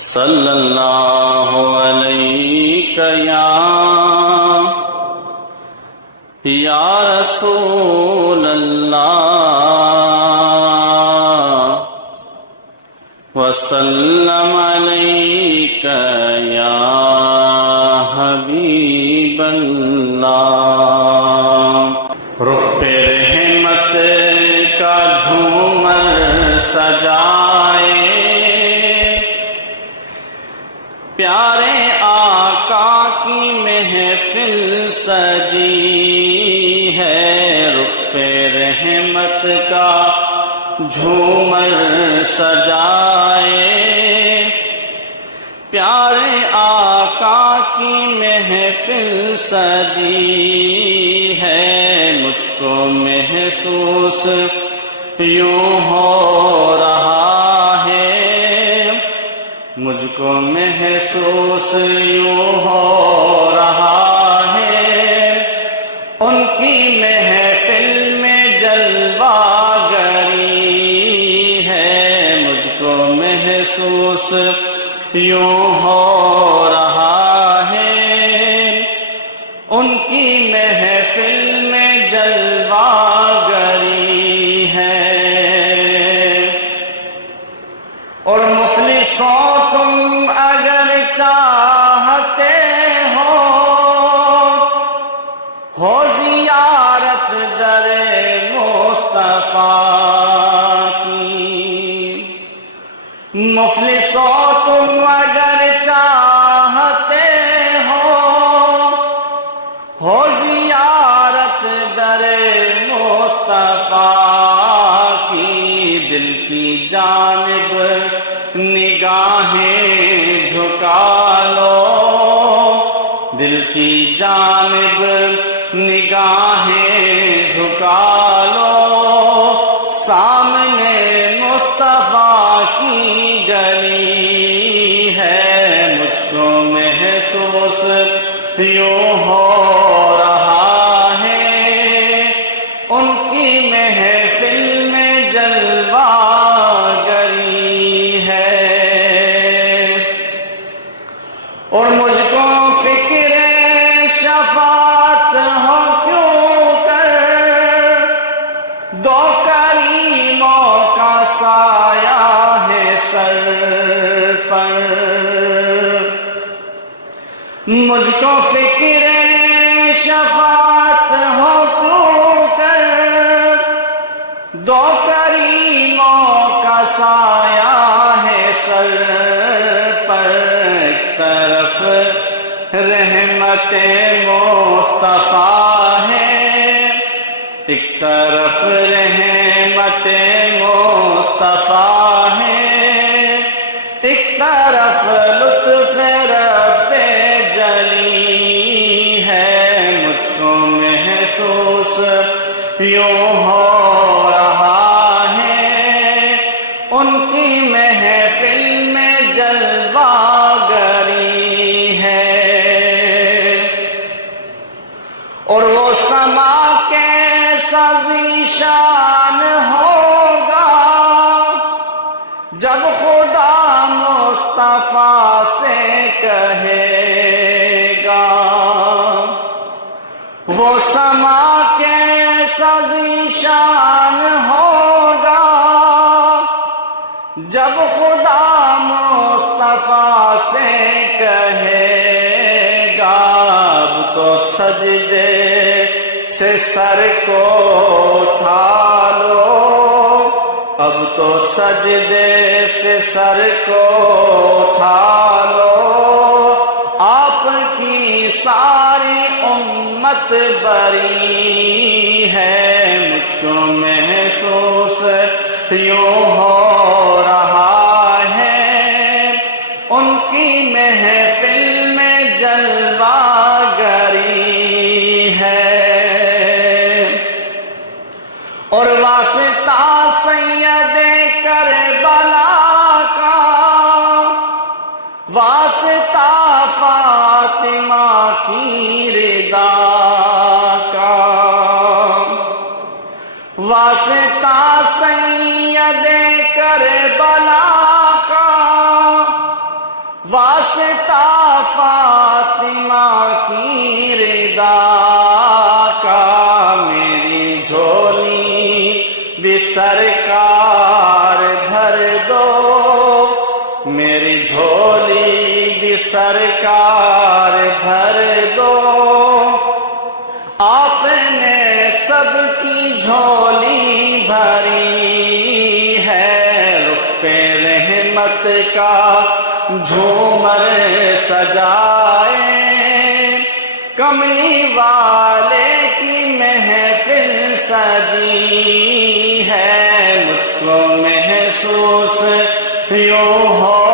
صلی اللہ علیہ یا رسول اللہ وسلم علیک یا حبیب اللہ۔ رخ پہ رحمت کا جھومر سجائے، پیارے آقا کی محفل سجی ہے۔ رخ پہ رحمت کا جھومر سجائے، پیارے آقا کی محفل سجی ہے۔ مجھ کو محسوس یوں ہو رہا ہے، مجھ کو محسوس یوں ہو رہا ہے، ان کی محفل میں جلوہ گری ہے۔ مجھ کو محسوس یوں ہو رہا ہے، ان کی محفل میں جلوہ گری ہے۔ اور مفلسوں تم اگر چاہتے ہو زیارت در مصطفیٰ کی، مفلسوں تم اگر چاہتے ہو زیارت در مصطفیٰ کی، دل کی جانب نگاہیں جھکا لو، دل کی جانب نگاہیں جھکا لو، سامنے مصطفیٰ کی گلی ہے۔ مجھ کو محسوس یوں ہو رہا ہے، ان کی محفل میں جلوہ گری ہے۔ اور مجھ کو فکر شفاعت ہو کیوں کر، دو کریموں کا سایہ ہے سر پر۔ مجھ کو فکر شفاعت ہو کیوں کر، دو کریموں کا سایہ ہے سر پر۔ ایک طرف رحمت مصطفیٰ ہے، ایک طرف رحمت مصطفیٰ ہے، ایک طرف لطف رب جلی ہے۔ مجھ کو محسوس یوں ہو رہا ہے، ان کی محفل میں جلوہ گری ہے۔ اور وہ سما کیسا ذیشان ہوگا جب خدا مصطفیٰ سے کہے گا، وہ سما کیسا ذیشان ہوگا جب خدا مصطفیٰ سے کہے گا۔ اب تو سجدے سے سر کو اٹھا لو، اب تو سجدے سے سر کو اٹھا لو، آپ کی ساری امت بری ہے۔ مجھ کو محسوس یوں ہو رہا ہے، ان کی محفل میں جلوہ گری ہے۔ اور واسطہ سید کربلا کا، واسطہ فاطمہ کی رضا کا، واسطہ سید کربلا کا، میری جھولی بھی سرکار بھر دو، آپ نے سب کی جھولی بھری ہے، رخ پہ رحمت کا جھومر سجائے، کملی والے کی محفل سجی ہے، مجھ کو محسوس یوں ہو